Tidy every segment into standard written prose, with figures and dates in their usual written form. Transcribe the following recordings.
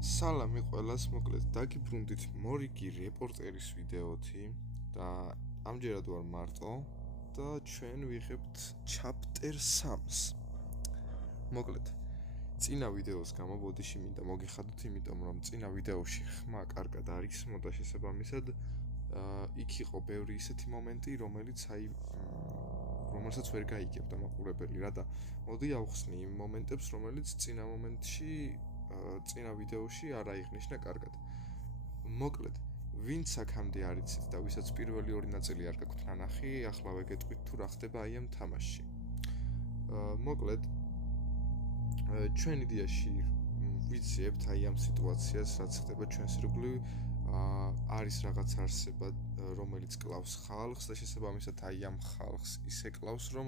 სალამი ყველას, მოკლედ დაგიბრუნდით მორიგი რეპორტერის ვიდეოთი და ამჯერად ვარ მარტო და ჩვენ ვიღებთ chapter 3-ს. მოკლედ წინა ვიდეოს გამო ბოდიში მინდა მოგიხადოთ, იმიტომ რომ წინა ვიდეოში ხმა კარგად არ ისმოდა შესაბამისად იქ იყო ბევრი ისეთი მომენტი, რომელსაც ვერ გაიგებდა მაყურებელი რა და მოდი ავხსნი იმ მომენტებს, რომელიც წინა ვიდეოში არ აიღნიშნა კარგად. მოკლედ, ვინც აქამდე არ იცით და ვისაც პირველი ორი ნაწილი არ გაქვთ ნანახი, ახლა ვეგეტყვით თუ რა ხდება აი ამ თამაშში. მოკლედ, ჩვენ იდეაში ვიციებთ აი ამ სიტუაციას, რაც ხდება ჩვენს ირგვლივ, არის რაღაც არსება, რომელიც კლავს ხალხს და შესაბამისად აი ამ ხალხს ისე კლავს, რომ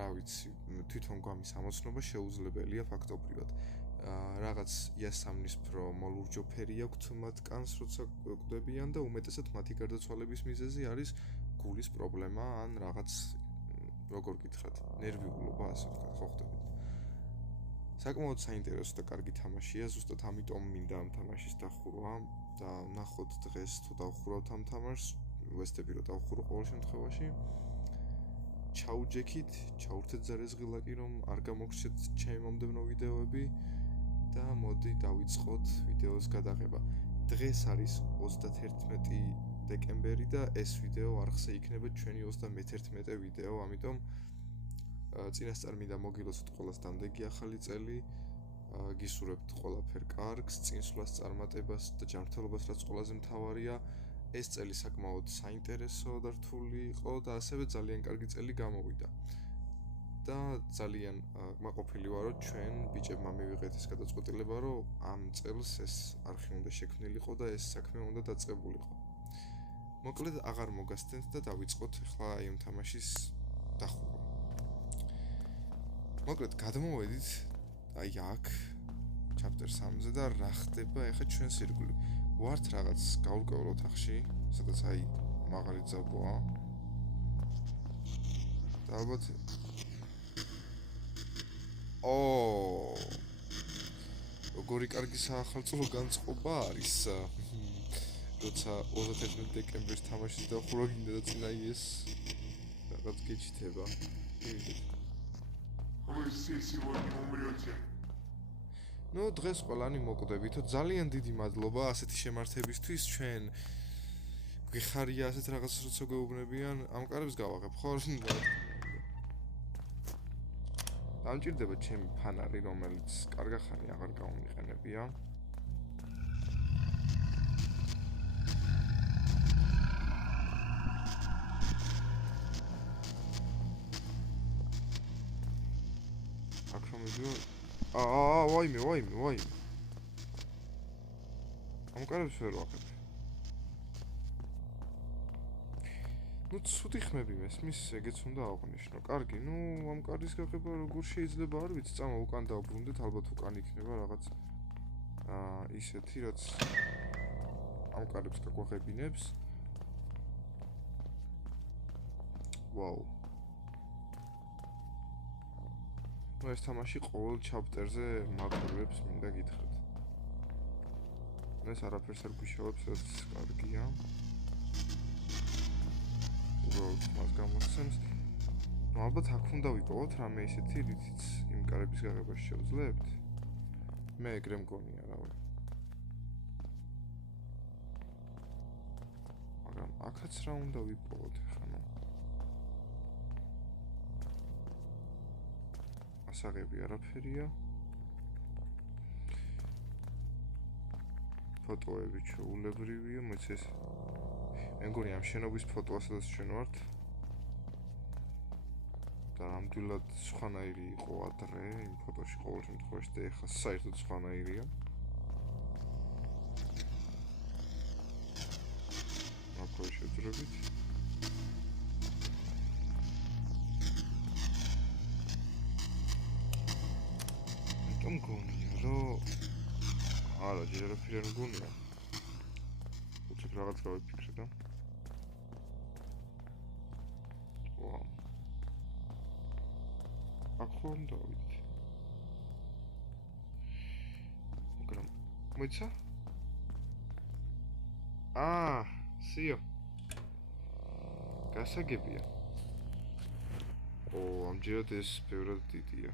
რა ვიცი, თვითონ გვამის ამოცნობა შეუძლებელია ფაქტობრივად. რაღაც იასამნისფრო მოლურჯოფერი აქვთ მათკანს, როცა კვდებიან და უმეტესად მათი გარდაცვალების მიზეზი არის გულის პრობლემა ან რაღაც როგორ გითხრათ, ნერვიულობა, ასე ვთქვათ, ხო ხდებით. საკმაოდ საინტერესო და კარგი თამაშია, ზუსტად ამიტომ მინდა ამ თამაშის დახურვა და ნახოთ დღეს თუ დავხურავთ ამ თამაშს, ვესტები რომ დავხურო ყოველ შემთხვევაში. ჩაუჯექით, ჩაურთეთ ზარეზღილაკი, რომ არ გამოგრჩეთ ჩემი მომდევნო ვიდეოები და მოდი დავიწყოთ ვიდეოს გადაღება. დღეს არის 31 დეკემბერი და ეს ვიდეო არხზე იქნება ჩვენი 31 ვიდეო, ამიტომ წინასწარ მინდა მოგილოცოთ ყველას დამდეგი ახალი წელი, გისურვებთ ყველაფერ კარგს, წინსვლას, წარმატებას და ჯანმრთელობას, რაც ყველაზე მთავარია. ეს წელი საკმაოდ საინტერესო და რთული იყო და ასევე ძალიან კარგი წელი გამოვიდა. და ძალიან მაყოფილი ვარ, რომ ჩვენ ბიჭებმა მივიღეთ ეს გადაწყვეტილება, რომ ამ წელს ეს არხი უნდა შექმნილიყო და ეს საქმე უნდა დაწყებულიყო. მოკლედ აღარ მოგასცდენთ და დავიწყოთ ახლა აი ამ თამაშის დახურვა. მოკლედ გადმოვედით აი აქ chapter 3-ზე და რა ხდება ახლა ჩვენს ირგვლივ. ვართ რაღაც გაურკვეველ ოთახში, სადაც აი მაღალი ძაბოა. და ალბათ როგორი კარგი საახალწლო განწყობა არის. როცა 31 დეკემბრის თამაშის დახურვა გინდა და წინა ის რაღაც გეჩითება. ნუ დღეს ყველანი მოკვდებითო, ძალიან დიდი მადლობა ასეთი შემართებისთვის, ჩვენ გიხარია ასეთ რაღაცას როცა გვეუბნებიან, ამ კარებს გავაღებ, ხო? დამჭირდება ჩემი ფანარი, რომელიც კარგახანი აღარ გამომიყენებია. აქ რომ მიდიო ვაიმე. ამ კარებს ვერ ვაღებ. ნუ ცუდი ხმები მესმის, ეგეც უნდა აღვნიშნო. კარგი, ნუ ამ კარის გაღება როგორ შეიძლება არ ვიცი, წამა უკან დავბრუნდეთ, ალბათ უკან იქნება რაღაც ისეთი, რაც ამ კარებს გაგვაღებინებს. ვაუ. ნუ ეს თამაში ყოველ chapter-ზე მაყურებს, მინდა გითხრათ. ეს არაფერს არ გვიშოვებს, რაც კარგია. მას გამოსცემს. ნუ ალბათ აქ უნდა ვიპოვოთ რამე ისეთი, რითიც იმ კარების გაღებას შევძლებთ. მე ეგრე მგონია, რავი. მაგრამ აქაც რა უნდა ვიპოვოთ ახლა, ნუ. ასაღები არაფერია. ფოტოები ჩაულებრივია, მოიცეს. მე მგონი ამ შენობის ფოტოა, სადაც ჩვენ ვართ. და ნამდვილად სხვანაირი იყო ადრე იმ ფოტოში ყოველ შემთხვევაში და ეხლა საერთოდ სხვანაირია. აქვე შევძრებით. ამიტომ მგონია, რომ არა, ჯერ არ მგონია. უცებ რაღაც გავიფიქრე და ვაუ. აქ ხომ დავით. მაგრამ მოიცა? სიო. გასაგებია. ამჯერად ეს ბევრად დიდია.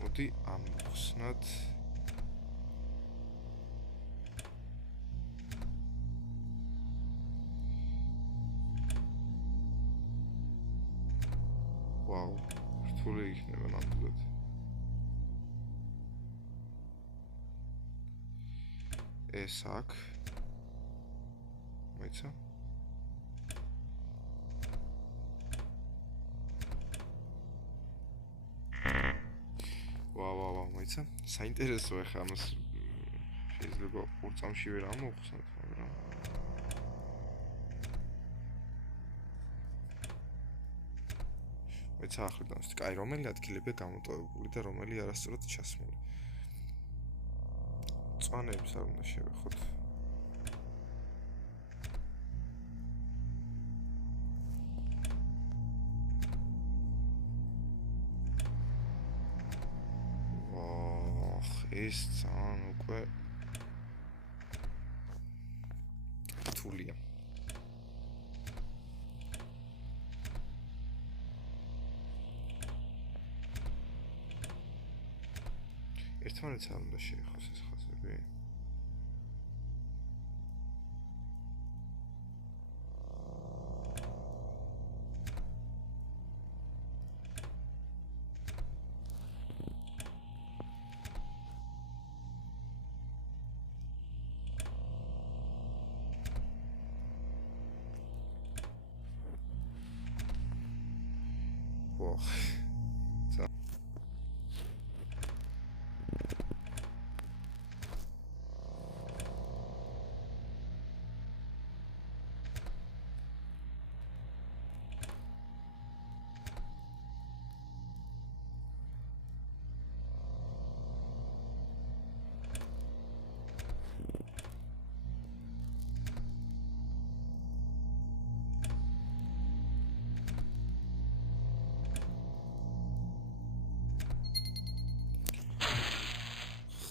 მოდი ამხსნათ. ვაუ, რთული იქნება ნამდვილად. ეს აქ მოიცა? ვაუ, მოიცა? საინტერესოა ხა ამას შეიძლება ორწამში ვერ ამოვხსნათ, მაგრამ მოიცა ახრიდან კაი, რომელი ადგილებია გამოტოვებული და რომელი არასწორად ჩასმული. წვანებს არ უნდა შევეხოთ. ეს ძალიან უკვე რთულია. ერთმანეთს არ უნდა შეეხოს ეს ხაზები.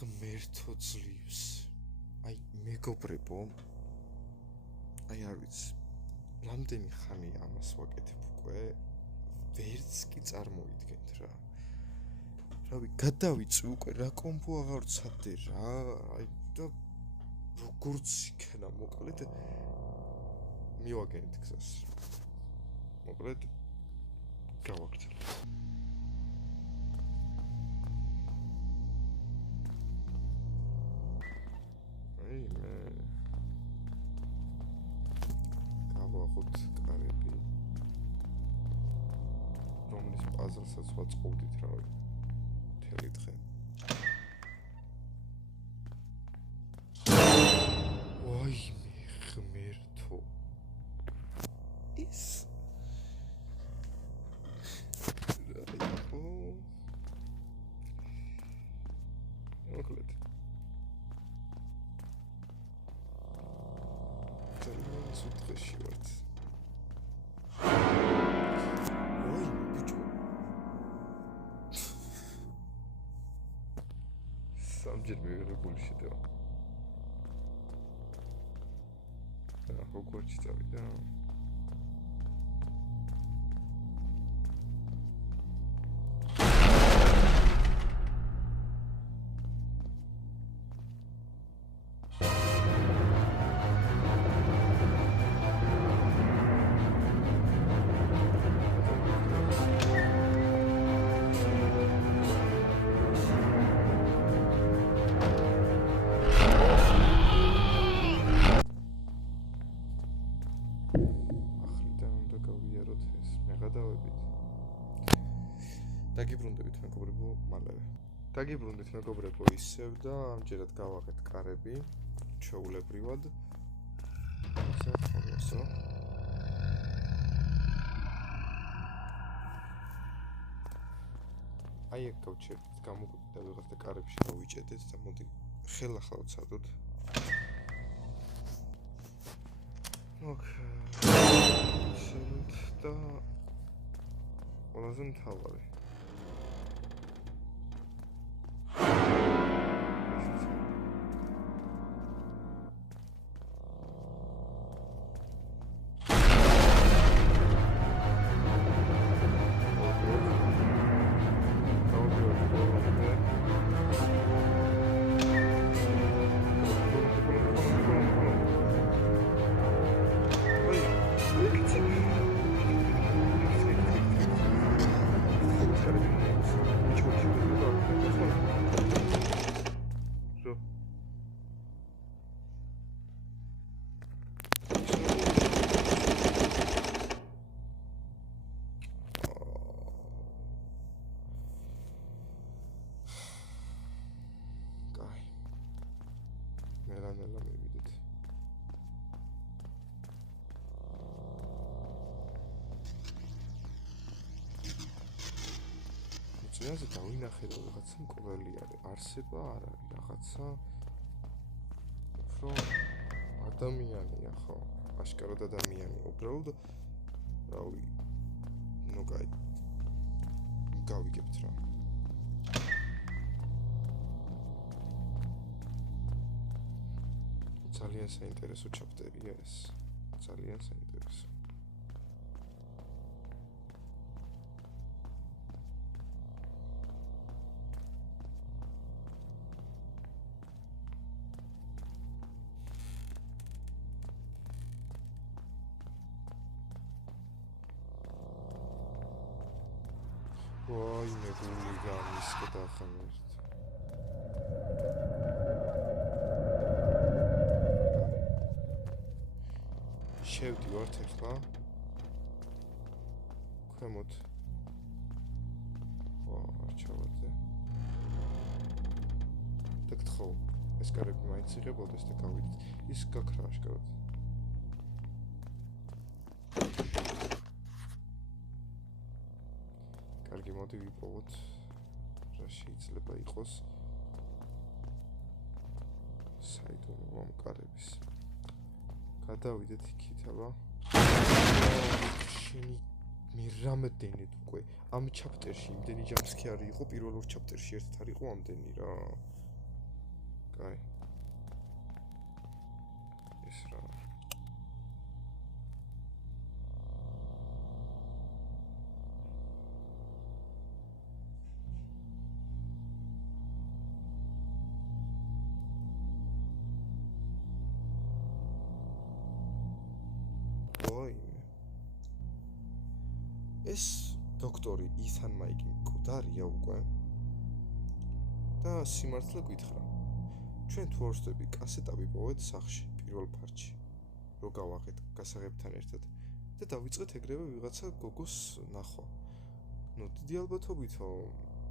ღმერთო ძლივს. აი მეგობრებო, აი არ ვიცი, რამდენი ხანია ამას ვაკეთებ უკვე, ვერც კი წარმოიდგენთ რა. რავი, გადავიწვი უკვე, რა კომბო აღარ ვცადე რა, აი და როგორც იქნა, მოკლედ მივაგენით გზას. მოკლედ გავაგრძელებთ. გავაღოთ კარები, რომლის პაზლსაც ვაწყობდით რავი, მთელი დღე. ვაიმე ღმერთო, ის მოკლედ სუთხეში ვართ. ოი, ბიჭო. სამჯერ მივიღებული შედევა. და ჰოგვორტსში წავიდა. დაგიბრუნდით მეგობრებო ისევ და ამჯერად გავაღეთ კარები ჩვეულებრივად. ასე აი ეგ გავჩერდით, გამოგვიყვეთ და ვიღაც და კარებში გავიჭედეთ და მოდი ხელახლა ვცადოთ. და ყველაზე მთავარი წინაზე დავინახე რომ რაღაცა მკვლელი არის. არსება არ არის რაღაცა უფრო ადამიანია ხო? აშკარად ადამიანი უბრალოდ რავი ნუ გავიგებთ რა. ძალიან საინტერესო ჩაპტერია ეს. ძალიან საინტერესო. ვაი მე გული გამისკდა ხამერთ. შევდივართ ახლა ქვემოთ. არ ჩავარდე. და გთხოვ, ეს კარები მაინც იღებოდეს და გავიდეთ. ის გაქრა აშკარად. კარგი, მოდი ვიპოვოთ რა შეიძლება იყოს საიდუმლო მომკარების. გადავიდეთ იქით, აბა. შენი მე რამოდენად უკვე ამ ჩაპტერში იმდენი ჯამსკიარი იყო, პირველ ორ ჩაპტერში ერთად არ იყო ამდენი რა. კაი. ეს რა. ეს დოქტორი ითან მაიკი მკვდარია უკვე და სიმართლე გითხრა. ჩვენ თუ არ ვსწრები კასეტა ვიპოვეთ სახში პირველ ფართში. რო გავახეთ გასაღებთან ერთად და დავიწყეთ ეგრევე ვიღაცა გოგოს ნახვა. ნუ დიდი ალბათობითო,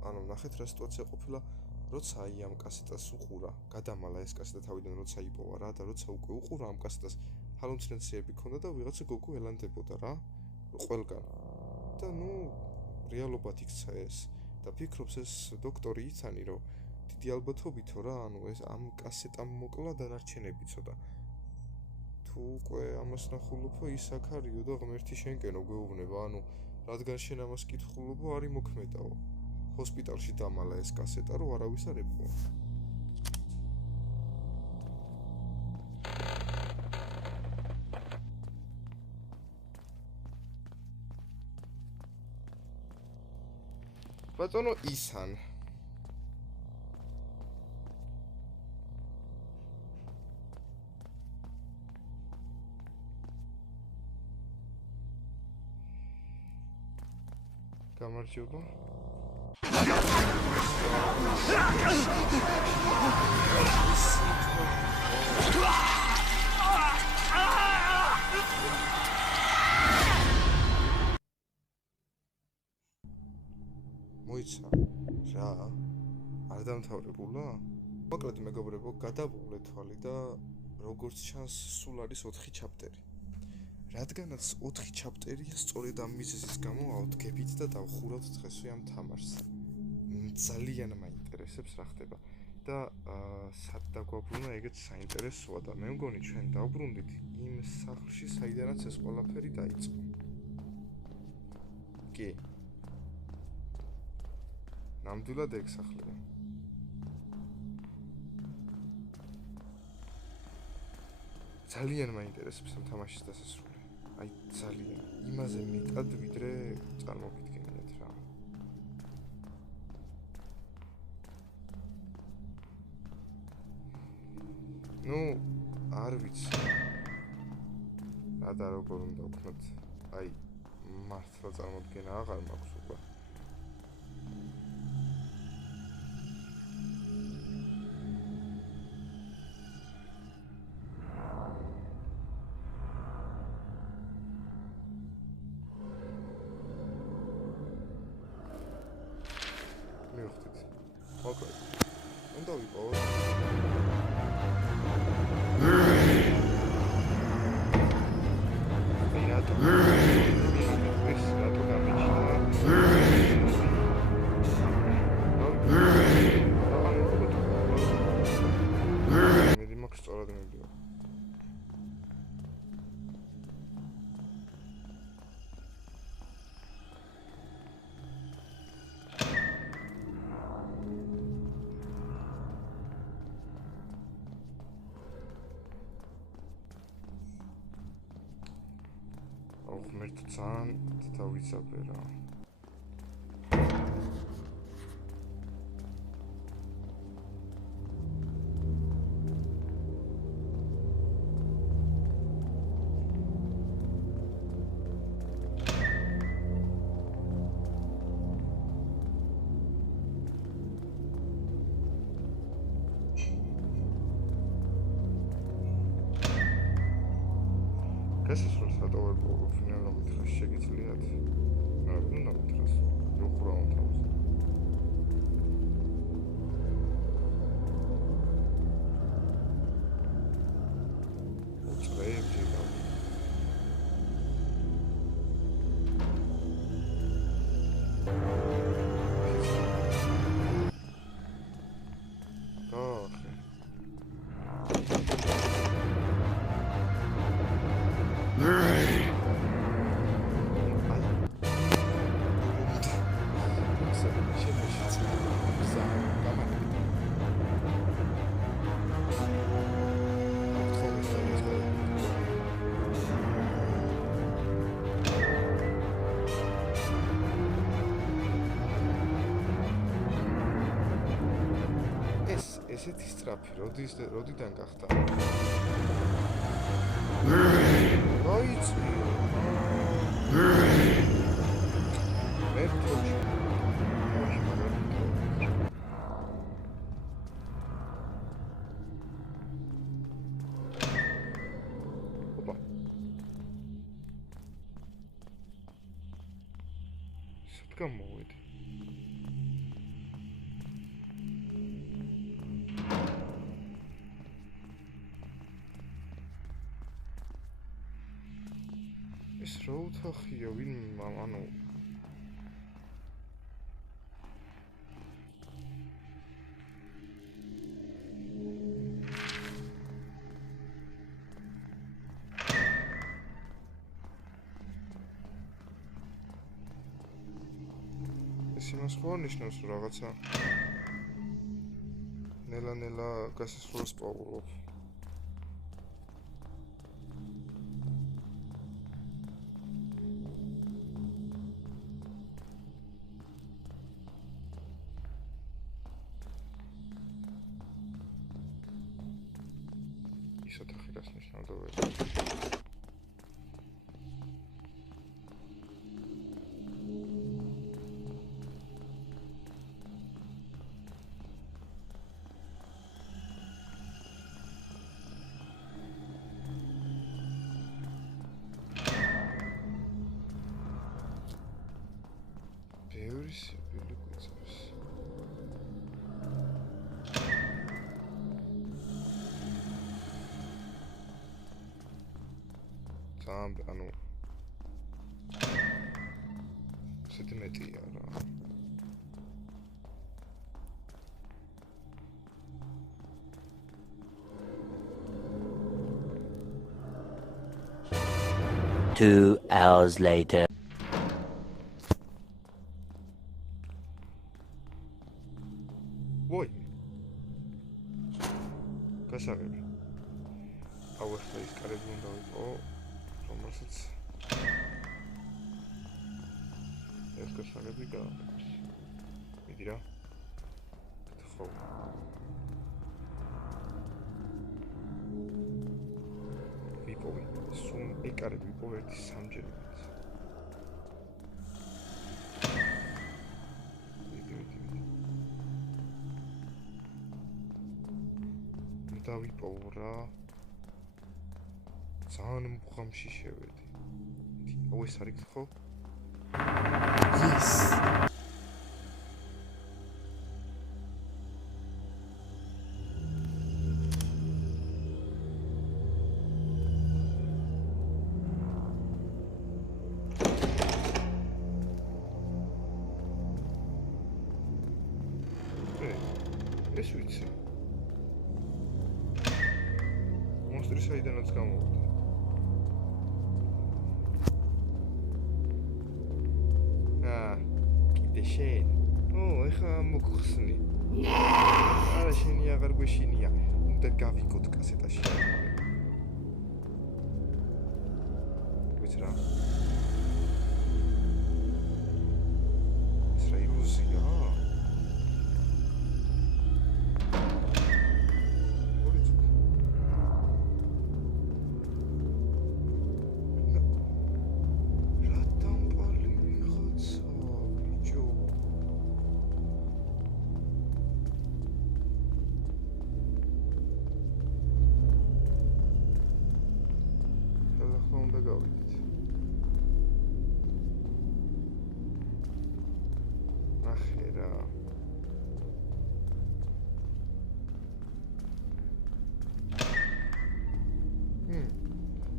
ანუ ნახეთ რა სიტუაცია ყოფილა, როცა აი ამ კასეტას უყურა, გადამალა ეს კასეტა თავიდან როცა იპოვა რა და როცა უკვე უყურა ამ კასეტას, ჰალუცინაციები ქონდა და ვიღაცა გოგო ელანდებოდა რა, ყველგან. და ნუ რეალობად იქცა ეს და ფიქრობს ეს დოქტორი იცანი რომ დიდი ალბათობითო რა, ანუ ეს ამ კასეტამ მოკლა დანარჩენები ცოტა. თუ უკვე ამას ნახულობო ის აქ არისო და ღმერთი შენკენო გვეუბნება, ანუ რადგან შენ ამას კითხულობო არის მოქმედაო. ჰოსპიტალში დამალა ეს კასეტა რომ არავის არ ეპყო. ბატონო ისა გამარჯობა. მოიცა რა არ დამთავრებულა? მოკლედ მეგობრებო, გადავუვლე თვალი და როგორც ჩანს სულ არის 4 ჩაპტერი. რადგანაც 4 ჩაპტერია, სწორედ ამ მიზეზის გამო ავდგებით და დავხურავთ დღესვე ამ თამაშს. ძალიან მაინტერესებს რა ხდება და სად დაგვაბრუნა ეგეც საინტერესოა და მე მგონი ჩვენ დავბრუნდით იმ სახლში, საიდანაც ეს ყველაფერი დაიწყო. კი. ნამდვილად ეგ სახლია. ძალიან მაინტერესებს ამ თამაშის დასასრული. აი ძალიან იმაზე მეტად ვიდრე წარმოგიდგენიათ რა. ნუ არ ვიცი რა და როგორ უნდა ვქნათ, აი მართლა წარმოდგენა აღარ მაქვს უკვე. უნდა ვიყო ღმერთო ძალიან დავიცაბე რა. გასასვლელს რატოვებო ფინალურ მითხრას შეგიძლიათ? უნდა მითხრას. უხურავ თავს. უწრეები და ესეთი სწრაფი, როდიდან გახდა? მოიწვი. მერტოჩი. ოპა. სად გამოვედი? ეს რა უთახია ვინ ანუ ეს იმას ხო ნიშნავს რომ რაღაცა ნელა გასასვლელს პოულობ. ისოთახი რას ნიშნავდა ვერ ბევრი სიკვდილი გვიწევს. ანუ ისეთი მეტია რა. Two hours later. ვოი. გასაღები. აუ ახლა ის კარები უნდა ვიყო. რომელსაც ეს გასაღები გააკეთებს. მიდი რა. ხო. ვიპოვე. სულ ეკარები ვიპოვე ერთი სამჯერადაც. და ვიპოვო რა. ძალიან მუხამში შევედი. აუ ეს არის ხო? Yes. ეს ვიცი. მონსტრი საიდანაც გამოვიდა. კიდე შენ. ეხლა მოგხსნი. არა შენი აღარ გვეშინია. უნდა გავიგოთ კასეტაში. ვიცი რა.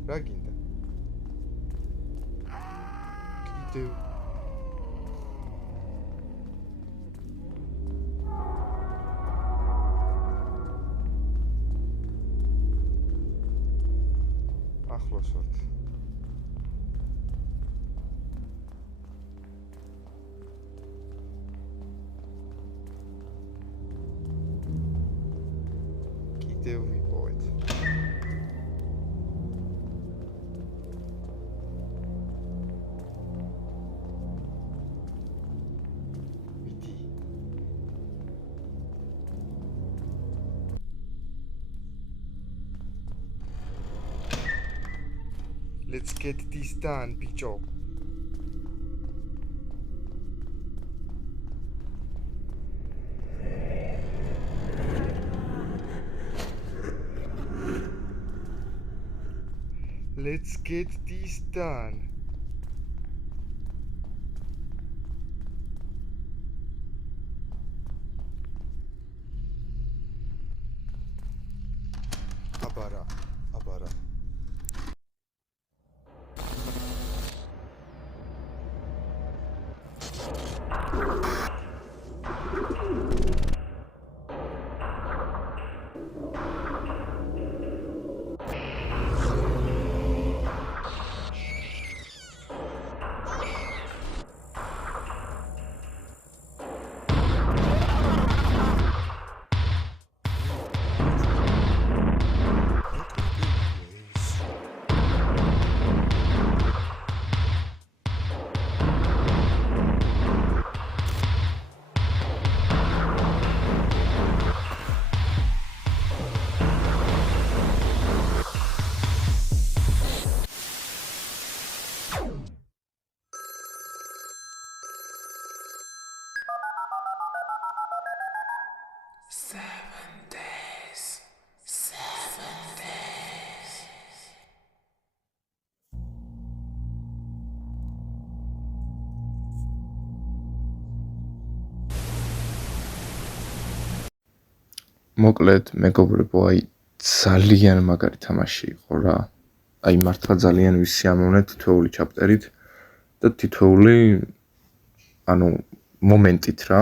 რა გინდა? კიდევ ახლოს ვართ. კიდევ მიპოვეთ. მიდი. Let's get this done, bicho. Let's get this done. Abara. მოკლედ, მეგობრებო, ძალიან მაგარი თამაში იყო რა. მართლა ძალიან ვისიამოვნეთ თითოეული ჩაპტერით და თითოეული მომენტით რა.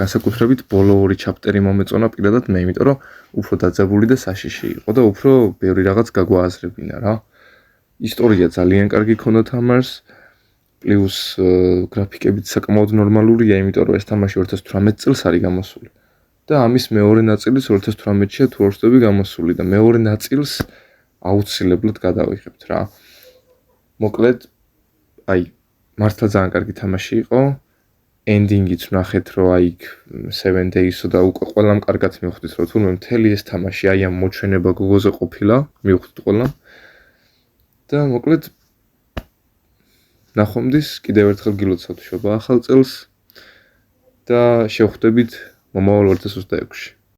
განსაკუთრებით ბოლო 2 ჩაპტერი მომეწონა პირადად მე, იმიტომ რომ უფრო დაძაბული და საშიში იყო და უფრო ბევრი რაღაც გაგვააზრებინა რა. ისტორია ძალიან კარგი ქონდა თამაშს, პლუს გრაფიკებიც საკმაოდ ნორმალურია, იმიტომ რომ ეს თამაში 2018 წელს არის გამოსული. და ამის მეორე ნაწილის 2018-შია თუ არ ვცდები გამოსული და მეორე ნაწილს აუცილებლად გადავიღებთ რა. მოკლედ, მართლა ძალიან კარგი თამაში იყო. ენდინგიც ვნახეთ, რომ 7 Days-ო და უკვე ყველამ კარგად მივხვდით, რომ თურმე მთელი ეს თამაში ამ მოჩვენება გოგოზე ყოფილა, მივხვდით ყველამ. და მოკლედ ნახვამდის, კიდევ ერთხელ გილოცავთ შობა ახალ წელს და შევხვდებით მომავალ 2026-ში.